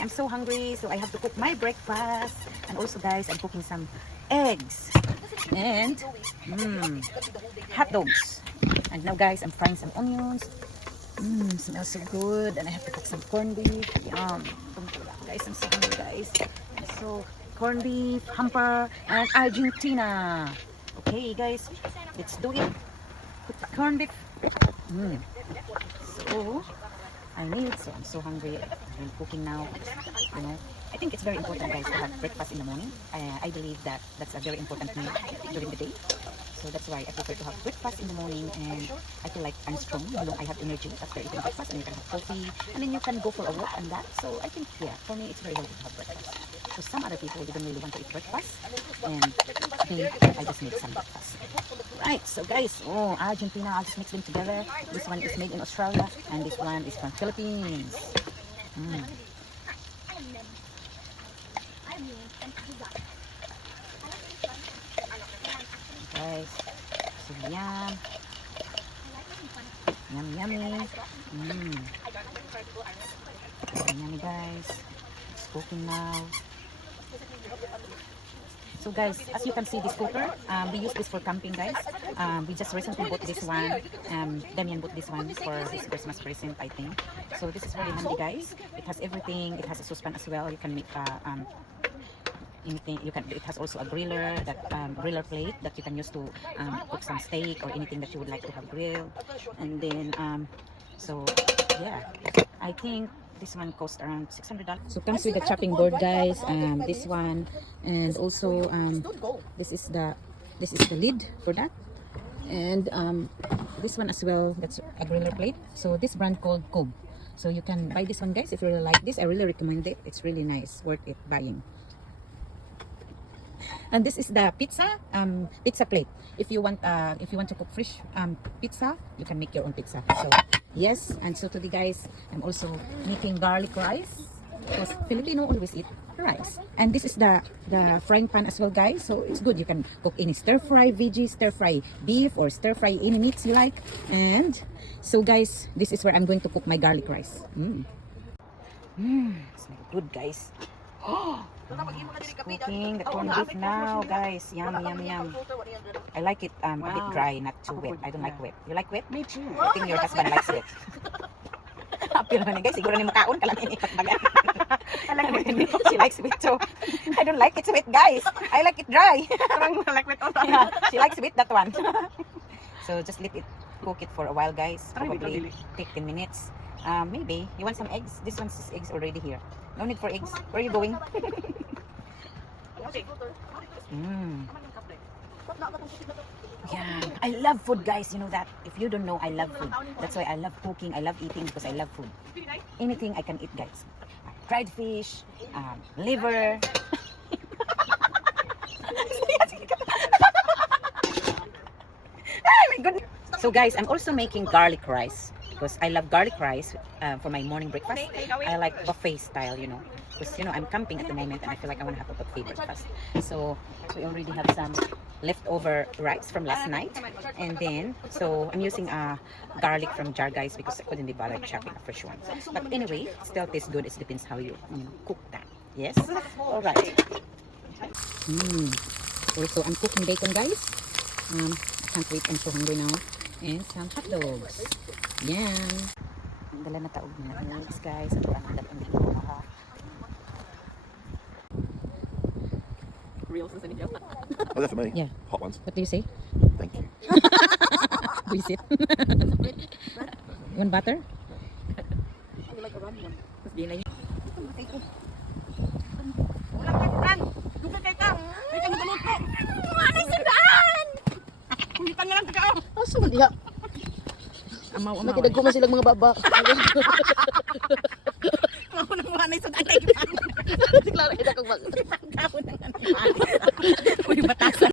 I'm so hungry, so I have to cook my breakfast. And also guys, I'm cooking some eggs and hot dogs. And now guys, I'm frying some onions. Smells so good. And I have to cook some corned beef. Yum. Guys, I'm so hungry guys. So corned beef, hamper, and Argentina. Okay guys, let's do it. Cook the corned beef. So I'm so hungry. I'm cooking now. You know, I think it's very important guys to have breakfast in the morning. I believe that that's a very important meal during the day. So that's why I prefer to have breakfast in the morning, and I feel like I'm strong. You know, I have energy after eating breakfast, and you can have coffee, and then you can go for a walk and that. So I think, yeah, for me it's very healthy to have breakfast. So some other people they don't really want to eat breakfast, and me, I just make some breakfast. Right, so guys, Argentina, I'll just mix them together. This one is made in Australia, and this one is from Philippines. Guys, so yum. Yummy. Yummy guys. It's cooking now. So guys, as you can see this cooker, we use this for camping guys. We just recently bought this one. Damian bought this one for his Christmas present, I think. So this is really handy guys. It has everything. It has a saucepan as well. You can make anything. It has also a griller, griller plate that you can use to cook some steak or anything that you would like to have grilled. And then so yeah, I think this one costs around $600. So comes with the chopping board guys. This one, and also this is the lid for that, and this one as well, that's a griller plate. So this brand called Cobb. So you can buy this one guys if you really like this. I really recommend it. It's really nice, worth it buying. And this is the pizza plate. If you want to cook fresh pizza, you can make your own pizza. So yes, and so today guys, I'm also making garlic rice because Filipino always eat rice. And this is the frying pan as well guys. So it's good. You can cook any stir fry veggies, stir fry beef, or stir fry any meats you like. And so guys, this is where I'm going to cook my garlic rice. Smells good guys. It's cooking the corned beef now guys. Yum. I like it a bit dry, not too wet. I don't like wet. You like wet? Me too. I think your husband likes wet. Apil na guys, siguro ni makaon ka lang ini pagbaga. She likes wet too. I don't like it wet guys. I like it dry. I like wet also. Yeah, she likes wet, that one. So just let it cook it for a while guys. Probably take 10 minutes. Maybe you want some eggs. This one's eggs already here. No need for eggs. Where are you going? Yeah, I love food guys, you know that. If you don't know, I love food. That's why I love cooking, I love eating, because I love food. Anything I can eat guys. Fried fish, liver. Oh my goodness. So guys, I'm also making garlic rice because I love garlic rice for my morning breakfast. I like buffet style, you know, because you know I'm camping at the moment and I feel like I want to have a buffet breakfast. So we already have some leftover rice from last night, and then so I'm using garlic from jar guys because I couldn't be bothered chopping a fresh one. But anyway, still tastes good. It depends how you cook that. Yes. All right. Also, I'm cooking bacon guys. I can't wait. I'm so hungry now. And some hot dogs. Yan. Dala na taog na nuts guys. Ito ang dapat ang dito. Reels is in here. Oh, that's for me? Yeah. Hot ones. What do you say? Thank you. Please it. You want butter? I like a rum one. Mas di na yun. Asa man diha? Amaw. Nakidagko man silang mga baba. Amaw nang mga naisod ang kaipan. Sigla na kita kag bag. Kapon ng ano. Uy, batasan.